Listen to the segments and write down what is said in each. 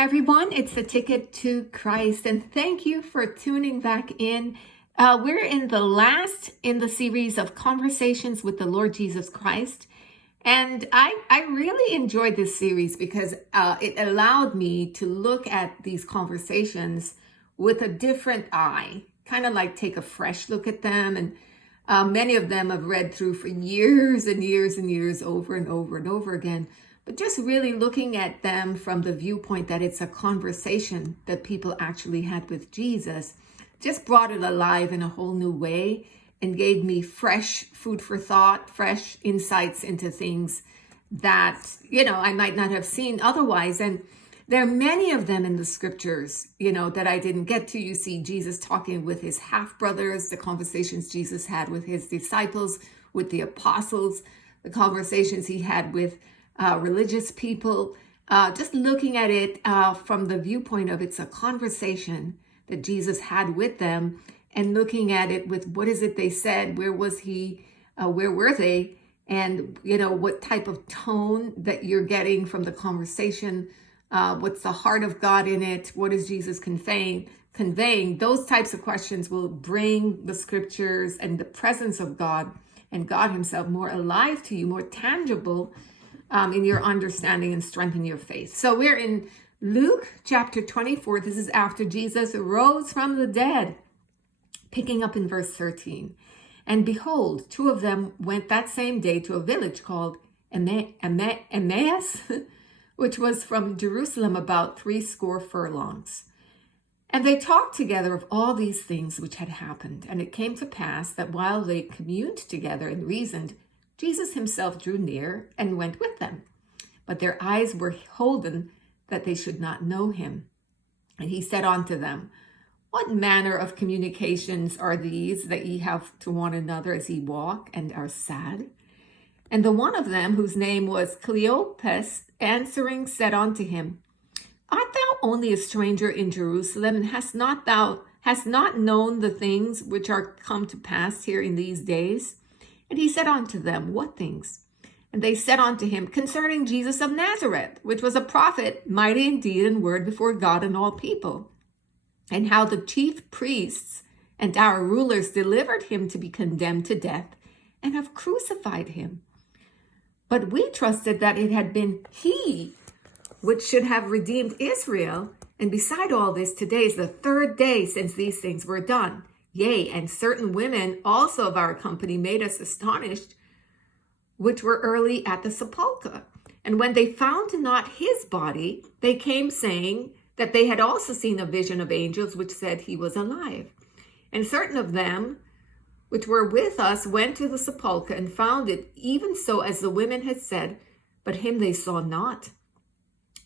Hi, everyone. It's the Ticket to Christ, and thank you for tuning back in. We're in the last in the series of conversations with the Lord Jesus Christ, and I really enjoyed this series because it allowed me to look at these conversations with a different eye, kind of like take a fresh look at them. And many of them I've read through for years and years and years, over and over and over again. But just really looking at them from the viewpoint that it's a conversation that people actually had with Jesus just brought it alive in a whole new way and gave me fresh food for thought, fresh insights into things that, I might not have seen otherwise. And there are many of them in the scriptures, that I didn't get to. You see Jesus talking with his half-brothers, the conversations Jesus had with his disciples, with the apostles, the conversations he had with religious people, just looking at it from the viewpoint of it's a conversation that Jesus had with them, and looking at it with what is it they said, where was he, where were they, and what type of tone that you're getting from the conversation, what's the heart of God in it, what is Jesus conveying. Those types of questions will bring the scriptures and the presence of God and God himself more alive to you, more tangible in your understanding, and strengthen your faith. So we're in Luke chapter 24. This is after Jesus rose from the dead, picking up in verse 13. And behold, two of them went that same day to a village called Emmaus, which was from Jerusalem about 80 furlongs. And they talked together of all these things which had happened. And it came to pass that while they communed together and reasoned, Jesus himself drew near and went with them. But their eyes were holden that they should not know him. And he said unto them, What manner of communications are these that ye have to one another as ye walk and are sad? And the one of them, whose name was Cleopas, answering said unto him, Art thou only a stranger in Jerusalem, and hast not known the things which are come to pass here in these days? And he said unto them, What things? And they said unto him, Concerning Jesus of Nazareth, which was a prophet, mighty in deed and word before God and all people, and how the chief priests and our rulers delivered him to be condemned to death, and have crucified him. But we trusted that it had been he which should have redeemed Israel. And beside all this, today is the third day since these things were done. Yea, and certain women also of our company made us astonished, which were early at the sepulchre. And when they found not his body, they came saying that they had also seen a vision of angels, which said he was alive. And certain of them which were with us went to the sepulchre and found it even so as the women had said, but him they saw not.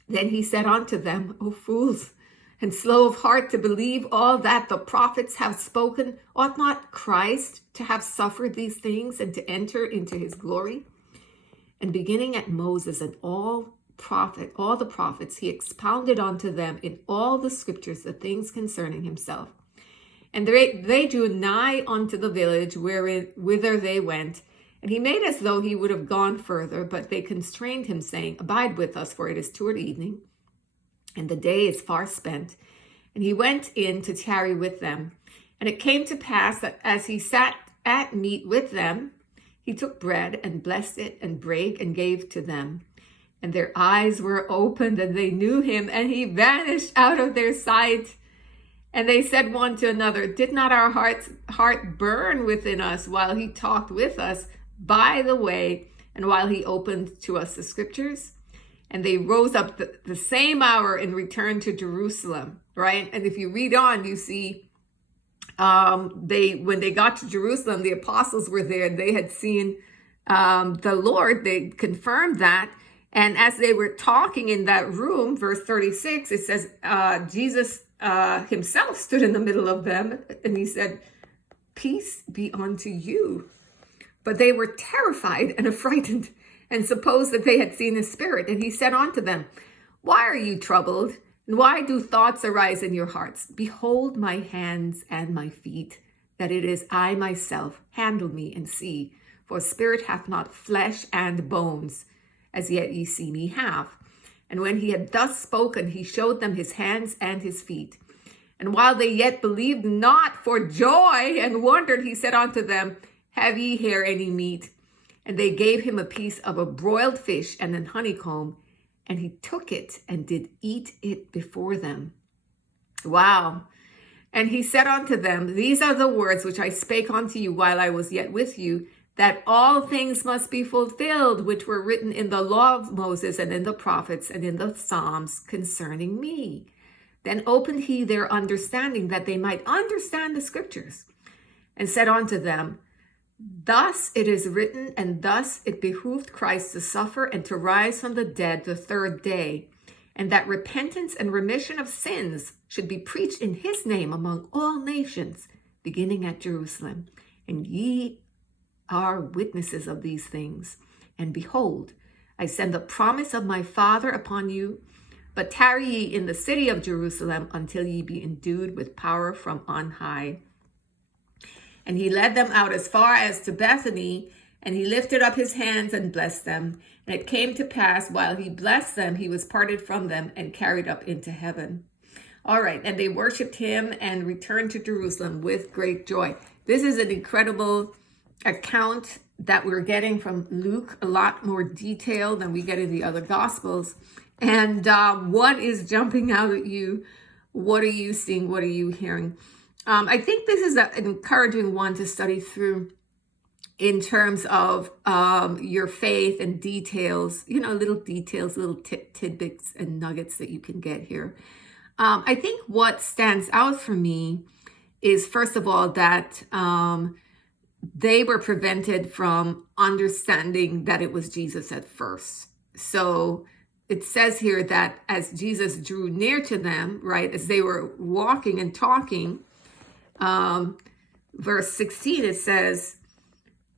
Then he said unto them, O fools, and slow of heart to believe all that the prophets have spoken, ought not Christ to have suffered these things and to enter into his glory? And beginning at Moses and all the prophets, he expounded unto them in all the scriptures the things concerning himself. And they drew nigh unto the village whither they went. And he made as though he would have gone further, but they constrained him, saying, Abide with us, for it is toward evening, and the day is far spent. And he went in to tarry with them. And it came to pass that as he sat at meat with them, he took bread and blessed it and brake and gave to them. And their eyes were opened, and they knew him, and he vanished out of their sight. And they said one to another, Did not our heart burn within us while he talked with us by the way, and while he opened to us the scriptures? And they rose up the same hour and returned to Jerusalem, right? And if you read on, you see when they got to Jerusalem, the apostles were there, and they had seen the Lord. They confirmed that. And as they were talking in that room, verse 36, it says, Jesus himself stood in the middle of them, and he said, Peace be unto you. But they were terrified and affrighted, and supposed that they had seen a spirit. And he said unto them, Why are you troubled? And why do thoughts arise in your hearts? Behold my hands and my feet, that it is I myself. Handle me and see. For spirit hath not flesh and bones, as yet ye see me have. And when he had thus spoken, he showed them his hands and his feet. And while they yet believed not for joy and wondered, he said unto them, Have ye here any meat? And they gave him a piece of a broiled fish and an honeycomb, and he took it and did eat it before them. Wow. And he said unto them, These are the words which I spake unto you while I was yet with you, that all things must be fulfilled, which were written in the law of Moses and in the prophets and in the Psalms concerning me. Then opened he their understanding, that they might understand the scriptures, and said unto them, Thus it is written, and thus it behooved Christ to suffer and to rise from the dead the third day, and that repentance and remission of sins should be preached in his name among all nations, beginning at Jerusalem. And ye are witnesses of these things. And behold, I send the promise of my Father upon you, but tarry ye in the city of Jerusalem until ye be endued with power from on high. And he led them out as far as to Bethany, and he lifted up his hands and blessed them. And it came to pass, while he blessed them, he was parted from them and carried up into heaven. All right, and they worshiped him and returned to Jerusalem with great joy. This is an incredible account that we're getting from Luke, a lot more detail than we get in the other Gospels. And what is jumping out at you? What are you seeing? What are you hearing? I think this is an encouraging one to study through in terms of your faith and details, little details, little tidbits and nuggets that you can get here. I think what stands out for me is, first of all, that they were prevented from understanding that it was Jesus at first. So it says here that as Jesus drew near to them, right, as they were walking and talking, verse 16, it says,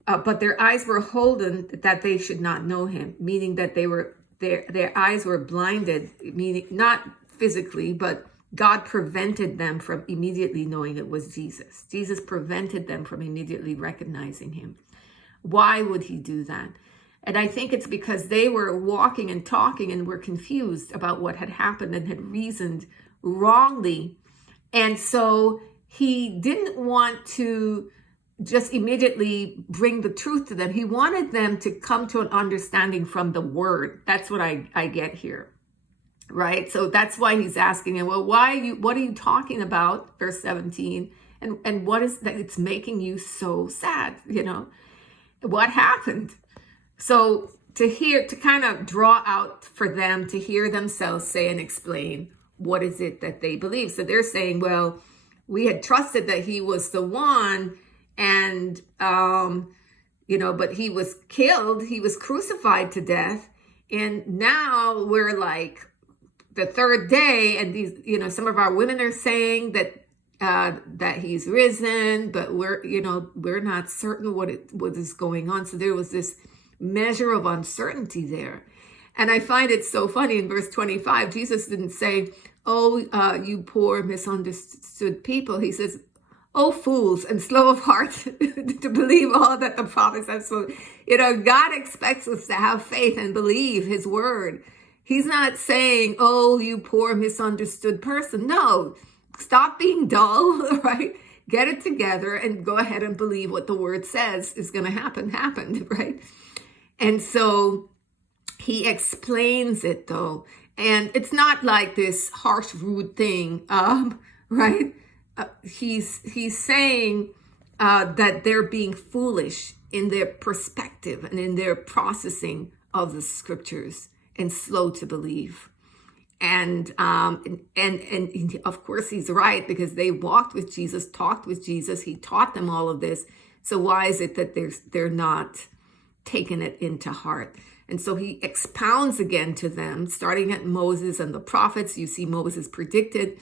but their eyes were holden that they should not know him, meaning that their eyes were blinded, meaning not physically, but God prevented them from immediately knowing it was Jesus. Jesus prevented them from immediately recognizing him. Why would he do that? And I think it's because they were walking and talking and were confused about what had happened and had reasoned wrongly. And so he didn't want to just immediately bring the truth to them. He wanted them to come to an understanding from the word. That's what I get here. Right? So that's why he's asking him, well, what are you talking about? Verse 17. And what is that? It's making you so sad, what happened? So to kind of draw out for them to hear themselves say and explain what is it that they believe. So they're saying, well, we had trusted that he was the one, and, but he was killed. He was crucified to death. And now we're like, the third day, and these, some of our women are saying that that he's risen, but we're not certain what is going on. So there was this measure of uncertainty there. And I find it so funny in verse 25, Jesus didn't say, oh, you poor misunderstood people. He says, oh, fools and slow of heart to believe all that the prophets have spoken. God expects us to have faith and believe his word. He's not saying, oh, you poor misunderstood person. No, stop being dull, right? Get it together and go ahead and believe what the word says is going to happened, right? And so he explains it, though. And it's not like this harsh, rude thing, right? He's saying that they're being foolish in their perspective and in their processing of the scriptures, and slow to believe. And of course he's right, because they walked with Jesus, talked with Jesus. He taught them all of this. So why is it that they're not taking it into heart? And so he expounds again to them, starting at Moses and the prophets. You see Moses predicted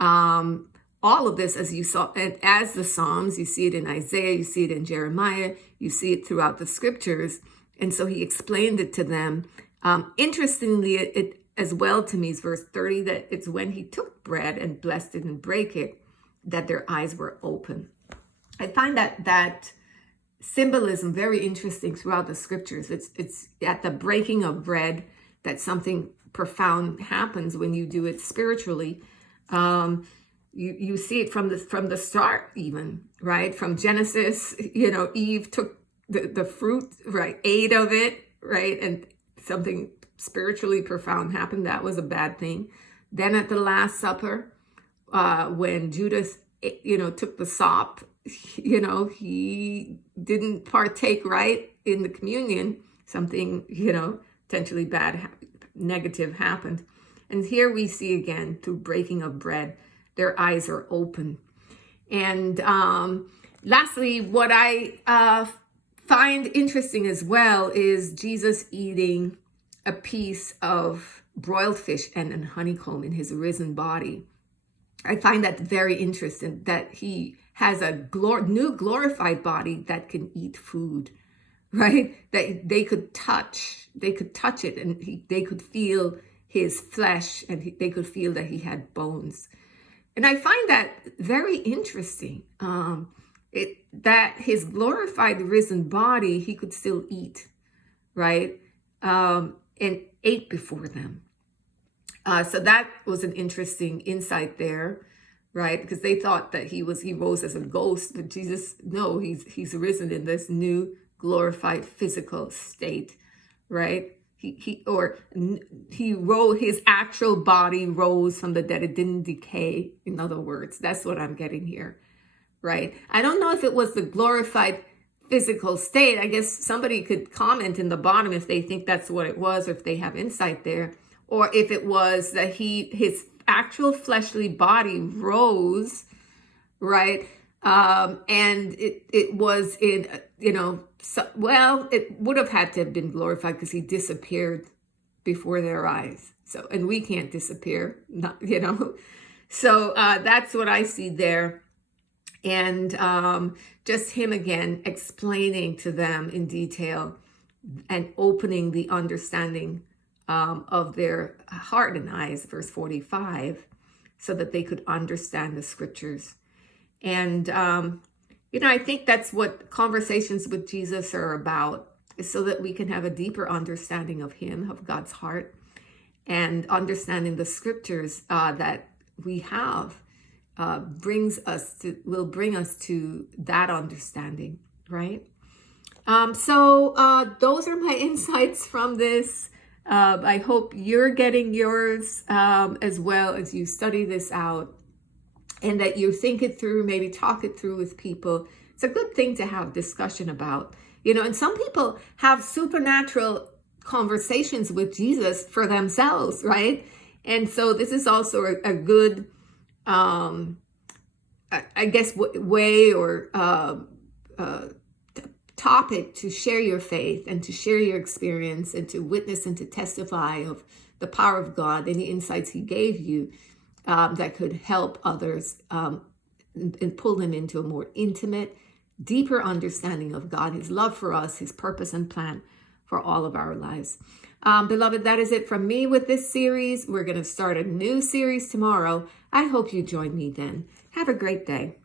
all of this, as you saw, and as the Psalms. You see it in Isaiah, you see it in Jeremiah, you see it throughout the scriptures. And so he explained it to them. Interestingly, it as well to me is verse 30, that it's when he took bread and blessed it and brake it, that their eyes were open. I find that symbolism very interesting throughout the scriptures. It's at the breaking of bread that something profound happens when you do it spiritually. You see it from the start, even, right? From Genesis, Eve took the fruit, right? Ate of it, right? And something spiritually profound happened. That was a bad thing. Then at the Last Supper, when Judas, took the sop, he didn't partake right in the communion. Something, potentially bad, negative happened. And here we see again, through breaking of bread, their eyes are open. And lastly, what I find interesting as well is Jesus eating a piece of broiled fish and honeycomb in his risen body. I find that very interesting, that he has a new glorified body that can eat food, right? That they could touch it, and they could feel his flesh, and they could feel that he had bones. And I find that very interesting, that his glorified risen body, he could still eat, right? And ate before them. So that was an interesting insight there, right? Because they thought that he rose as a ghost, but Jesus, no, he's risen in this new glorified physical state, right? His actual body rose from the dead. It didn't decay. In other words, that's what I'm getting here, right? I don't know if it was the glorified physical state. I guess somebody could comment in the bottom if they think that's what it was, or if they have insight there, or if it was that his actual fleshly body rose, right? And it was in, it would have had to have been glorified because he disappeared before their eyes. So, and we can't disappear, So that's what I see there. And just him again explaining to them in detail and opening the understanding of their heart and eyes, verse 45, so that they could understand the scriptures. And, I think that's what conversations with Jesus are about, is so that we can have a deeper understanding of him, of God's heart, and understanding the scriptures that we have will bring us to that understanding, right? So those are my insights from this. I hope you're getting yours as well as you study this out, and that you think it through, maybe talk it through with people. It's a good thing to have discussion about, and some people have supernatural conversations with Jesus for themselves, right? And so this is also a good, I guess, way or topic to share your faith and to share your experience and to witness and to testify of the power of God, any insights he gave you that could help others and pull them into a more intimate, deeper understanding of God, his love for us, his purpose and plan for all of our lives. Beloved, that is it from me with this series. We're going to start a new series tomorrow. I hope you join me then. Have a great day.